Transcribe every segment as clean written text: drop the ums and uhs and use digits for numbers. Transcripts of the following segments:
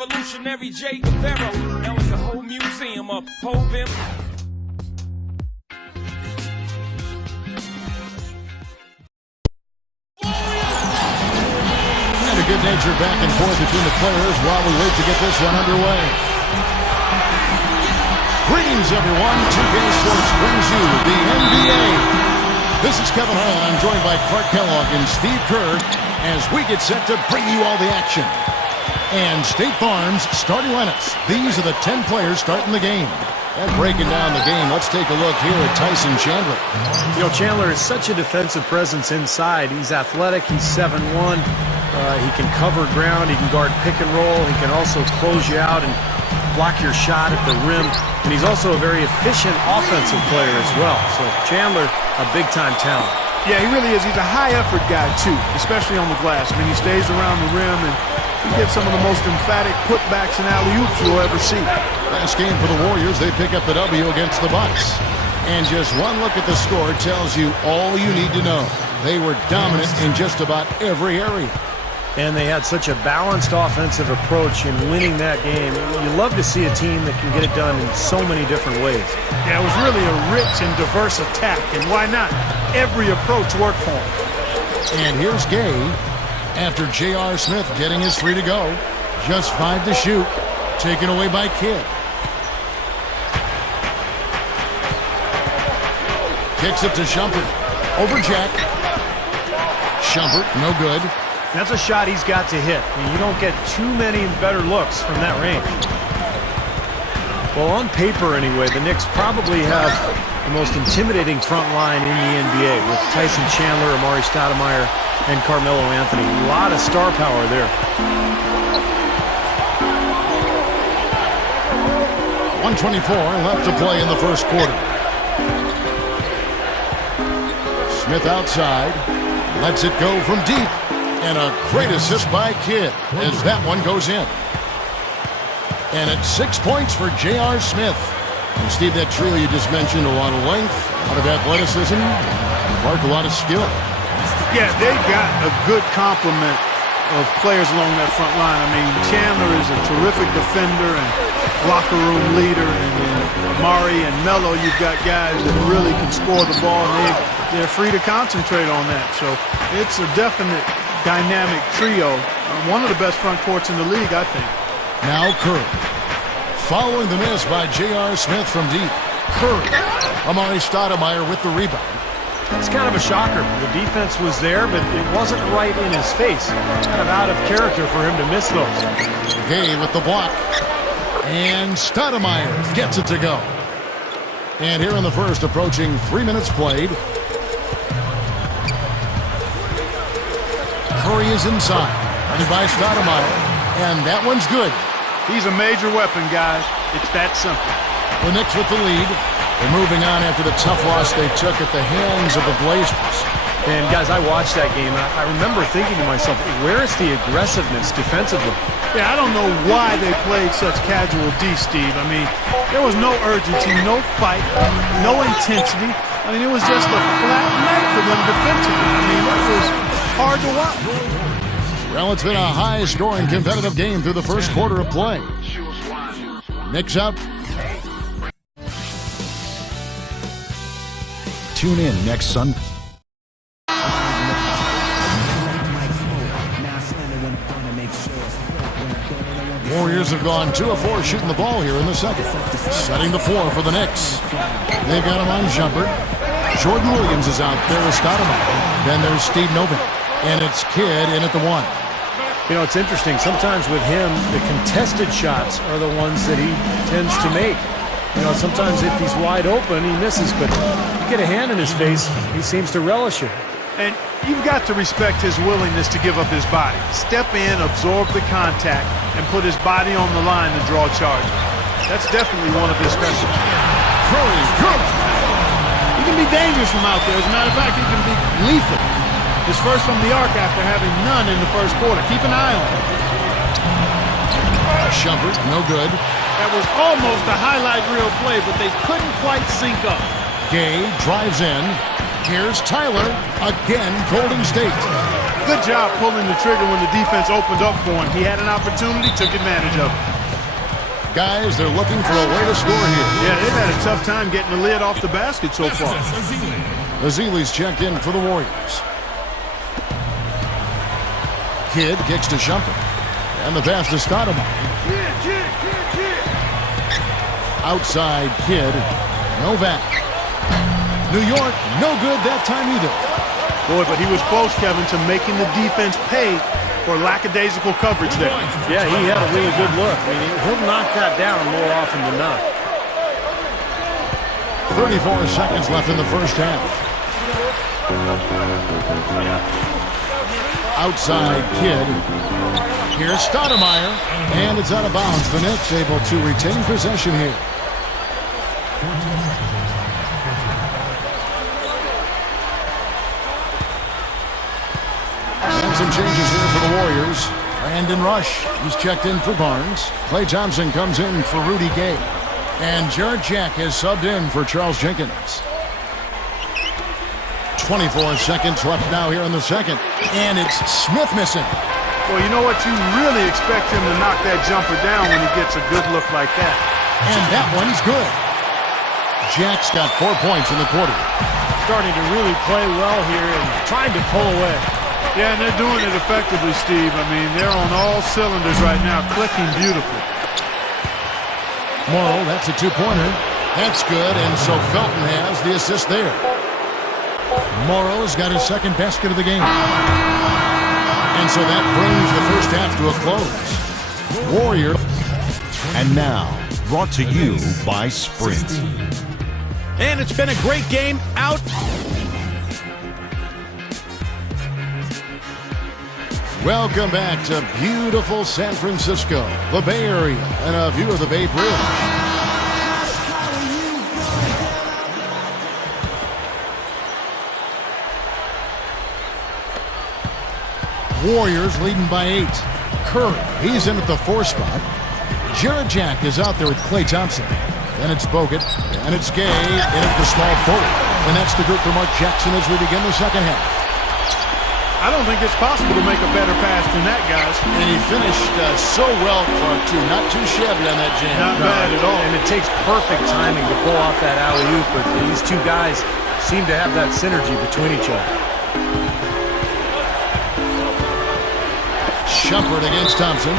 revolutionary J. Guevara. Now it's a whole museum of Hove. A good-natured back and forth between the players while we wait to get this one underway. Greetings, everyone. 2K Sports brings you the NBA. This is Kevin Harlan. I'm joined by Clark Kellogg and Steve Kerr as we get set to bring you all the action. And State Farm's starting lineups. These are the 10 players starting the game. And breaking down the game, let's take a look here at Tyson Chandler. You know, Chandler is such a defensive presence inside. He's athletic. He's 7'1". He can cover ground. He can guard pick and roll. He can also close you out and block your shot at the rim. And he's also a very efficient offensive player as well. So Chandler, a big-time talent. Yeah, he really is. He's a high-effort guy, too, especially on the glass. I mean, he stays around the rim, and he gets some of the most emphatic putbacks and alley-oops you'll ever see. Last game for the Warriors, they pick up the W against the Bucks. And just one look at the score tells you all you need to know. They were dominant in just about every area. And they had such a balanced offensive approach in winning that game. You love to see a team that can get it done in so many different ways. Yeah, it was really a rich and diverse attack, and why not? Every approach worked for him. And here's Gay after J.R. Smith getting his 3 to go. Just 5 to shoot. Taken away by Kidd. Kicks it to Shumpert. Over Jack. Shumpert, no good. That's a shot he's got to hit. You don't get too many better looks from that range. Well, on paper anyway, the Knicks probably have the most intimidating front line in the NBA with Tyson Chandler, Amari Stoudemire, and Carmelo Anthony. A lot of star power there. 1:24 left to play in the first quarter. Smith outside. Lets it go from deep. And a great assist by Kidd as that one goes in. And it's 6 points for J.R. Smith. And Steve, that trio you just mentioned, a lot of length, a lot of athleticism, Clark, a lot of skill. Yeah, they got a good complement of players along that front line. I mean, Chandler is a terrific defender and locker room leader. And then Amari and Melo, you've got guys that really can score the ball, and they're free to concentrate on that. So it's a definite dynamic trio. One of the best front courts in the league, I think. Now Curry. Following the miss by J.R. Smith from deep. Curry. Amari Stoudemire with the rebound. It's kind of a shocker. The defense was there, but it wasn't right in his face. Kind of out of character for him to miss those. Gay with the block. And Stoudemire gets it to go. And here in the first, approaching 3 minutes played. Curry is inside. Running by Stoudemire. And that one's good. He's a major weapon, guys. It's that simple. The Knicks with the lead. They're moving on after the tough loss they took at the hands of the Blazers. And, guys, I watched that game. I remember thinking to myself, where is the aggressiveness defensively? Yeah, I don't know why they played such casual D, Steve. I mean, there was no urgency, no fight, no intensity. I mean, it was just a flat night for them defensively. I mean, that was hard to watch. Well, it's been a high-scoring competitive game through the first quarter of play. Knicks out. Tune in next Sunday. Warriors have gone 2 of 4 shooting the ball here in the second. Setting the floor for the Knicks. They've got him on Shumpert. Jordan Williams is out there as Stoudemire. Then there's Steve Novak. And it's Kidd in at the 1. You know, it's interesting. Sometimes with him, the contested shots are the ones that he tends to make. You know, sometimes if he's wide open, he misses. But you get a hand in his face, he seems to relish it. And you've got to respect his willingness to give up his body. Step in, absorb the contact, and put his body on the line to draw charges. That's definitely one of his specialties. Curry, good. He can be dangerous from out there. As a matter of fact, he can be lethal. His first from the arc after having none in the first quarter. Keep an eye on him. Shumpert, no good. That was almost a highlight reel play, but they couldn't quite sync up. Gay drives in. Here's Tyler. Again, Golden State. Good job pulling the trigger when the defense opened up for him. He had an opportunity, took advantage of it. Guys, they're looking for a way to score here. Yeah, they've had a tough time getting the lid off the basket so far. Ezeli's checked in for the Warriors. Kidd kicks to Shumpert. And the pass to Stoudemire. Outside Kidd. Novak. New York, no good that time either. Boy, but he was close, Kevin, to making the defense pay for lackadaisical coverage there. Yeah, he had a really good look. I mean, he'll knock that down more often than not. 34 seconds left in the first half. Outside Kidd. Here's Stoudemire. And it's out of bounds. The Knicks able to retain possession here. And some changes here for the Warriors. Brandon Rush, he's checked in for Barnes. Klay Thompson comes in for Rudy Gay. And Jarrett Jack has subbed in for Charles Jenkins. 24 seconds left now here in the second. And it's Smith missing. Well, you know what? You really expect him to knock that jumper down when he gets a good look like that. And that one's good. Jack's got 4 points in the quarter. Starting to really play well here and trying to pull away. Yeah, and they're doing it effectively, Steve. I mean, they're on all cylinders right now, clicking beautifully. Morrow, that's a two-pointer. That's good, and so Felton has the assist there. Morrow's got his second basket of the game. And so that brings the first half to a close. Warrior. And now, brought to you by Sprint. And it's been a great game out. Welcome back to beautiful San Francisco, the Bay Area, and a view of the Bay Bridge. Warriors leading by 8. Curry, he's in at the 4 spot. Jarrett Jack is out there with Klay Thompson. Then it's Bogut, and it's Gay in at the small forward. And that's the group for Mark Jackson as we begin the second half. I don't think it's possible to make a better pass than that, guys. And he finished so well, Clark, too. Not too shabby on that jam. Not bad at all. And it takes perfect timing to pull off that alley-oop, but these two guys seem to have that synergy between each other. Shumpert against Thompson.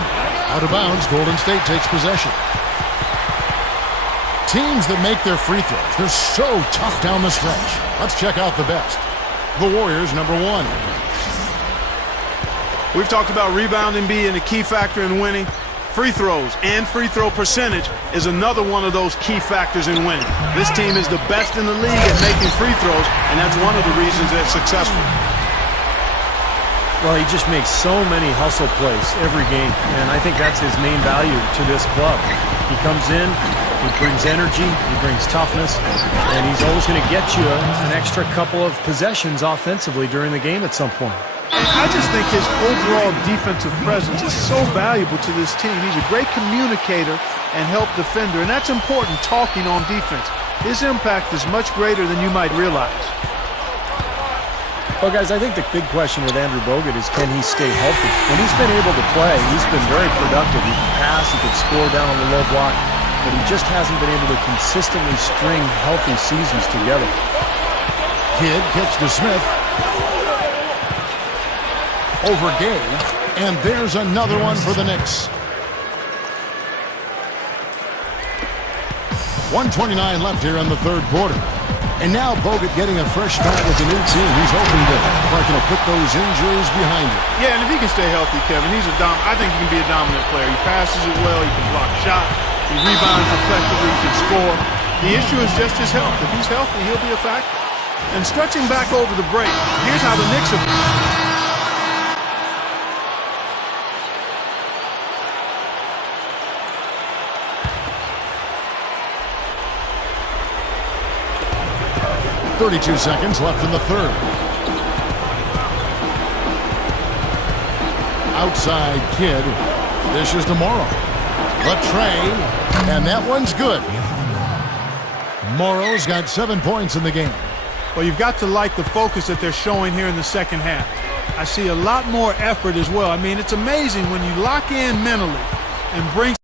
Out of bounds, Golden State takes possession. Teams that make their free throws, they're so tough down the stretch. Let's check out the best. The Warriors, number 1. We've talked about rebounding being a key factor in winning. Free throws and free throw percentage is another one of those key factors in winning. This team is the best in the league at making free throws, and that's one of the reasons they're successful. Well, he just makes so many hustle plays every game, and I think that's his main value to this club. He comes in, he brings energy, he brings toughness, and he's always going to get you an extra couple of possessions offensively during the game at some point. And I just think his overall defensive presence is so valuable to this team. He's a great communicator and help defender, and that's important talking on defense. His impact is much greater than you might realize. Well, guys, I think the big question with Andrew Bogut is, can he stay healthy? When he's been able to play, he's been very productive. He can pass, he can score down on the low block, but he just hasn't been able to consistently string healthy seasons together. Kidd kicks to Smith. Over Gay, and there's another one for the Knicks. 1:29 left here in the third quarter. And now Bogut getting a fresh start with the new team. He's hoping to put those injuries behind him. Yeah, and if he can stay healthy, Kevin, I think he can be a dominant player. He passes it well, he can block shots, he rebounds effectively, he can score. The issue is just his health. If he's healthy, he'll be a factor. And stretching back over the break, here's how the Knicks have... 32 seconds left in the third. Outside Kidd. This is tomorrow. The tray, and that one's good. Morrow's got 7 points in the game. Well, you've got to like the focus that they're showing here in the second half. I see a lot more effort as well. I mean, it's amazing when you lock in mentally and bring